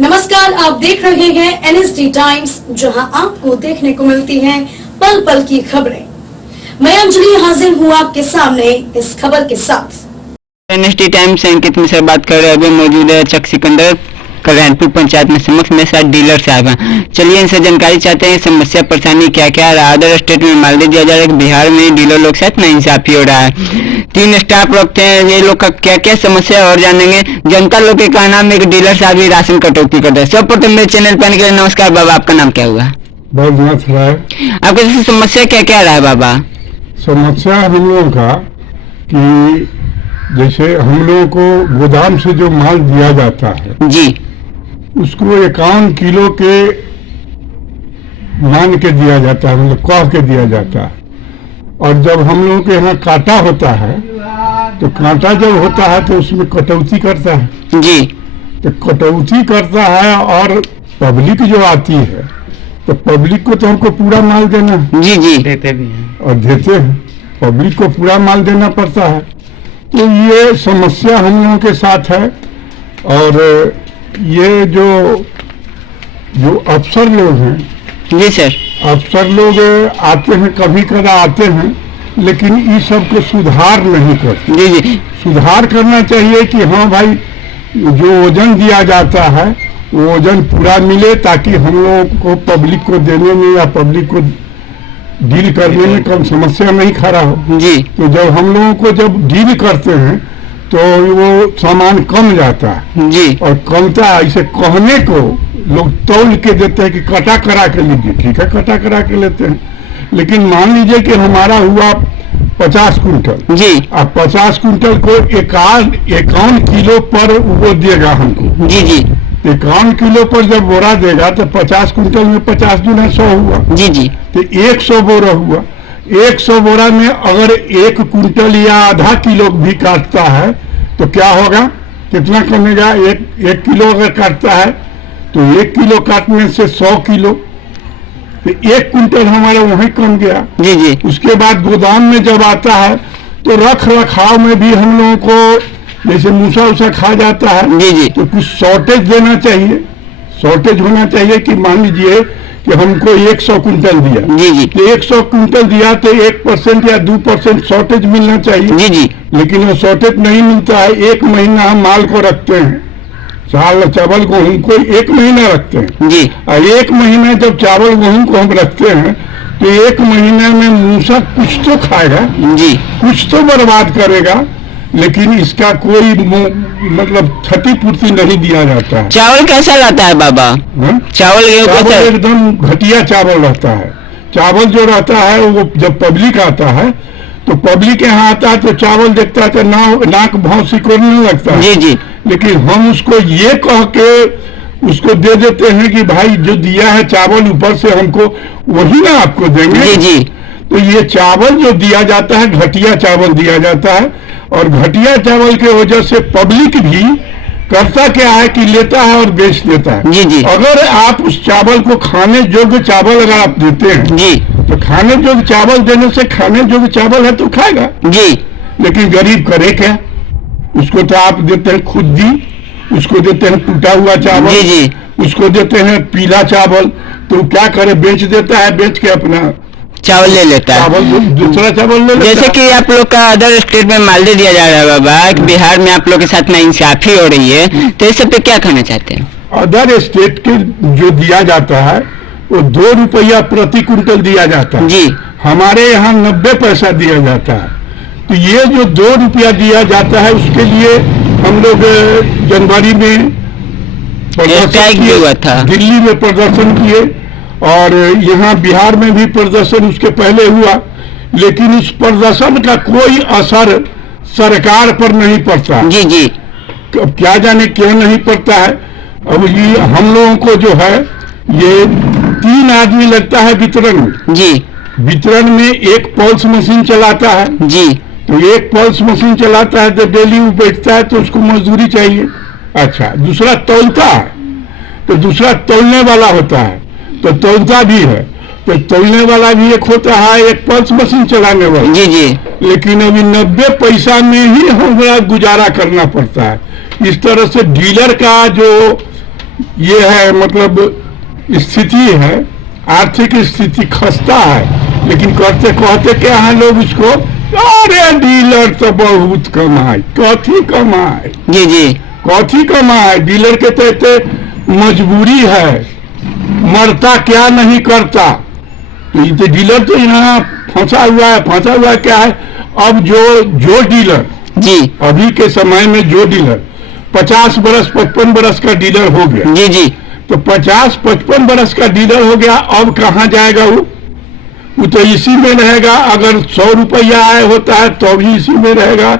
नमस्कार, आप देख रहे हैं एनएसडी टाइम्स, जहां आपको देखने को मिलती हैं पल पल की खबरें। मैं अंजलि हाजिर हूं आपके सामने इस खबर के साथ। एनएसडी टाइम्स से अंकित मिश्रा बात कर रहे हैं। अभी मौजूद है चक सिकंदर कल्याणपुर पंचायत में समक्ष में साथ डीलर साहब हैं। चलिए इनसे जानकारी चाहते हैं, समस्या परेशानी क्या क्या है। अदर स्टेट में मान लीजिए जा रहा है, बिहार में डीलर लोग साथ नाइंसाफी हो रहा है। 3 स्टाफ रखते हैं, ये लोग का क्या क्या समस्या और जानेंगे। जनता लोग के कहना है कि डीलर साहब ही राशन कटौती करते हैं। सब प्रथम मेरे चैनल पर आने के लिए नमस्कार। बाबा, आपका नाम क्या हुआ? बैजनाथ राय। आपका जैसे समस्या क्या क्या रहा है बाबा? समस्या हम लोगों का कि जैसे हम लोगों को गोदाम से जो माल दिया जाता है जी, उसको 51 किलो के मान के दिया जाता है, मतलब कह के दिया जाता है। और जब हम लोगों के यहाँ कांटा होता है तो कांटा जब होता है तो उसमें कटौती करता है जी, तो कटौती करता है। और पब्लिक जो आती है तो पब्लिक को तो हमको पूरा माल देना है। जी जी, देते भी हैं और देते हैं, पब्लिक को पूरा माल देना पड़ता है। तो ये समस्या हम लोगों के साथ है। और ये जो अफसर लोग हैं, जी सर, अफसर लोग आते हैं, कभी कदा आते हैं, लेकिन इस सब को सुधार नहीं करते। जी जी, सुधार करना चाहिए कि हाँ भाई, जो वजन दिया जाता है वो वजन पूरा मिले, ताकि हम लोगों को पब्लिक को देने में या पब्लिक को डील करने में कम समस्या नहीं खड़ा हो। जी, तो जब हम लोगों को जब डील करते हैं तो वो सामान कम जाता है। जी, और कमता ऐसे कहने को लोग तौल के देते हैं कि कटा करा के लीजिए, ठीक है कटा करा के लेते हैं। लेकिन मान लीजिए कि हमारा हुआ 50 कुंटल जी, अब 50 कुंटल को 51 किलो पर वो देगा हमको। जी जी, 51 किलो पर जब बोरा देगा तो 50 कुंटल में 50 दूना 100 हुआ। जी जी, तो 100 बोरा हुआ। 100 बोरा में अगर 1 कुंटल या आधा किलो भी काटता है तो क्या होगा, कितना कमेगा? एक किलो अगर काटता है तो 1 किलो काटने से 100 किलो, तो 1 कुंटल हमारा वहीं कम गया। जी जी, उसके बाद गोदाम में जब आता है तो रख रखाव में भी हम लोगों को जैसे मूसा उसा खा जाता है, जी जी, तो कुछ शॉर्टेज देना चाहिए। शॉर्टेज होना चाहिए कि मान लीजिए कि हमको 100 कुंटल दिया, जी जी, तो 100 कुंटल दिया तो 1% या 2% शॉर्टेज मिलना चाहिए। जी जी, लेकिन वो शॉर्टेज नहीं मिलता है। 1 महीना हम माल को रखते हैं, चावल गेहूं को 1 महीना रखते हैं जी, और 1 महीना जब चावल गेहूं को हम रखते हैं तो 1 महीने में मूसा कुछ तो खाएगा, जी, कुछ तो बर्बाद करेगा, लेकिन इसका कोई मतलब क्षतिपूर्ति नहीं दिया जाता है। चावल कैसा रहता है बाबा? हाँ? चावल चावल एकदम घटिया चावल रहता है। चावल जो रहता है वो जब पब्लिक आता है तो पब्लिक यहाँ आता है तो चावल देखता है तो नाक भाव सिकोड़ने लगता है। जी जी, लेकिन हम उसको ये कह के उसको दे देते हैं कि भाई जो दिया है चावल ऊपर से हमको वही ना आपको देंगे। जी जी, तो ये चावल जो दिया जाता है घटिया चावल दिया जाता है। और घटिया चावल के वजह से पब्लिक भी करता क्या है कि लेता है और बेच देता है। जी जी, अगर आप उस चावल को खाने योग्य चावल अगर आप देते हैं जी तो खाने योग्य चावल देने से खाने योग्य चावल है तो खाएगा। जी, लेकिन गरीब करे क्या? उसको तो आप देते हैं खुद्दी, उसको देते हैं टूटा हुआ चावल, जी जी, उसको देते हैं पीला चावल, तो क्या करे? बेच देता है, बेच के अपना चावल ले लेता है। चावल दूसरा चावल ले लेता जैसे है। कि आप लोग का अदर स्टेट में मालदे दिया जा रहा है बाबा, कि बिहार में आप लोग के साथ नाइंसाफी हो रही है, तो इस सब पे क्या कहना चाहते हैं? अदर स्टेट के जो दिया जाता है वो 2 रुपया प्रति कुंटल दिया जाता है। जी, हमारे यहाँ 90 पैसा दिया जाता है। तो ये जो 2 रुपया दिया जाता है उसके लिए हम लोग जनवरी में स्ट्राइक भी हुआ था, दिल्ली में प्रदर्शन किए और यहाँ बिहार में भी प्रदर्शन उसके पहले हुआ। लेकिन इस प्रदर्शन का कोई असर सरकार पर नहीं पड़ता। जी जी, अब क्या जाने क्यों नहीं पड़ता है। अब ये हम लोगों को जो है ये 3 आदमी लगता है वितरण में। जी, वितरण में एक पल्स मशीन चलाता है। जी, तो एक पल्स मशीन चलाता है तो डेली वो बैठता है तो उसको मजदूरी चाहिए। अच्छा, दूसरा तौलता है तो दूसरा तौलने वाला होता है तो तौलता भी है। तो तौलने वाला भी एक होता है, एक पल्स मशीन चलाने वाला। जी जी, लेकिन अभी 90 पैसा में ही हमारा गुजारा करना पड़ता है। इस तरह से डीलर का जो ये है मतलब स्थिति है, आर्थिक स्थिति खस्ता है, लेकिन कहते कहते क्या है लोग इसको, अरे डीलर तो बहुत कमाए, कथी कमाए, जी जी कथी कमाए, डीलर के तो इतने मजबूरी है, मरता क्या नहीं करता। तो ये डीलर तो यहाँ फंसा हुआ है क्या है। अब जो डीलर जी अभी के समय में जो डीलर 50 बरस 55 बरस का डीलर हो गया, जी जी तो 50-55 बरस का डीलर हो गया, अब कहाँ जाएगा वो तो इसी में रहेगा। अगर 100 रुपया आय होता है तो भी इसी में रहेगा,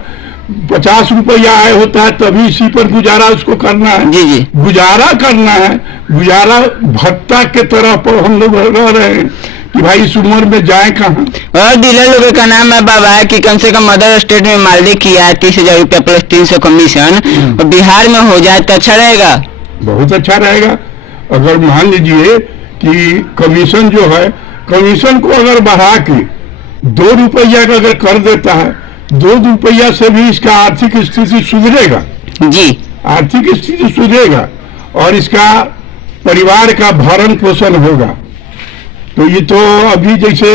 50 रुपया आय होता है तभी इसी पर गुजारा उसको करना है। जी जी गुजारा करना है, गुजारा भत्ता के तरह पर हम लोग रह रहे हैं कि भाई इस उम्र में जाए कहाँ। और डीलर लोगों का नाम है बाबा कि कम से कम अदर स्टेट में मालदे किया है 30,000 रुपया प्लस 300 कमीशन, और बिहार में हो जाए तो अच्छा रहेगा, बहुत अच्छा रहेगा। अगर मान लीजिए कि कमीशन जो है, कमीशन को अगर बढ़ा के 2 रुपया का अगर कर देता है, 2 रुपया से भी इसका आर्थिक स्थिति सुधरेगा, जी आर्थिक स्थिति सुधरेगा और इसका परिवार का भरण पोषण होगा। तो ये तो अभी जैसे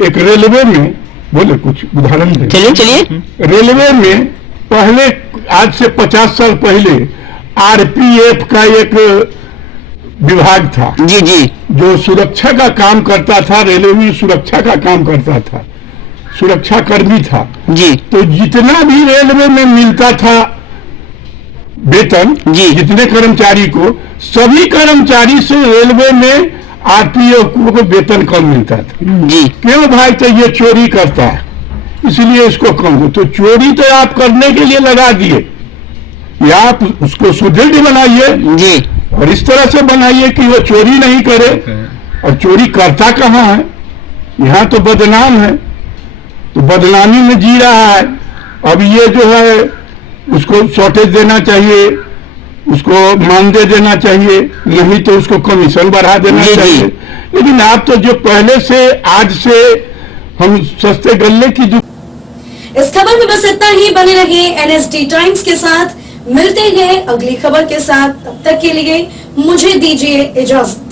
एक रेलवे में, बोले कुछ उदाहरण दे। चलिए रेलवे में पहले, आज से 50 साल पहले आरपीएफ का एक विभाग था, जी जी जो सुरक्षा का काम करता था, रेलवे में सुरक्षा का काम करता था, सुरक्षा कर्मी था। जी तो जितना भी रेलवे में मिलता था वेतन, जी जितने कर्मचारी को, सभी कर्मचारी से रेलवे में आरपीएफ को वेतन कम मिलता था। जी क्यों भाई, तो ये चोरी करता है इसलिए इसको कम दो। तो चोरी तो आप करने के लिए लगा दिए, या आप उसको सुदृढ़ बनाइए जी और इस तरह से बनाइए कि वो चोरी नहीं करे। और चोरी करता कहाँ है, यहाँ तो बदनाम है, तो बदनामी में जी रहा है। अब ये जो है उसको शॉर्टेज देना चाहिए, उसको मानदेय देना चाहिए, नहीं तो उसको कमीशन बढ़ा देना चाहिए। लेकिन आप तो जो पहले से आज से हम सस्ते गल्ले की जो। इस खबर में बस इतना ही। बने रहिए एनएसडी टाइम्स के साथ, मिलते हैं अगली खबर के साथ। तब तक के लिए मुझे दीजिए इजाजत।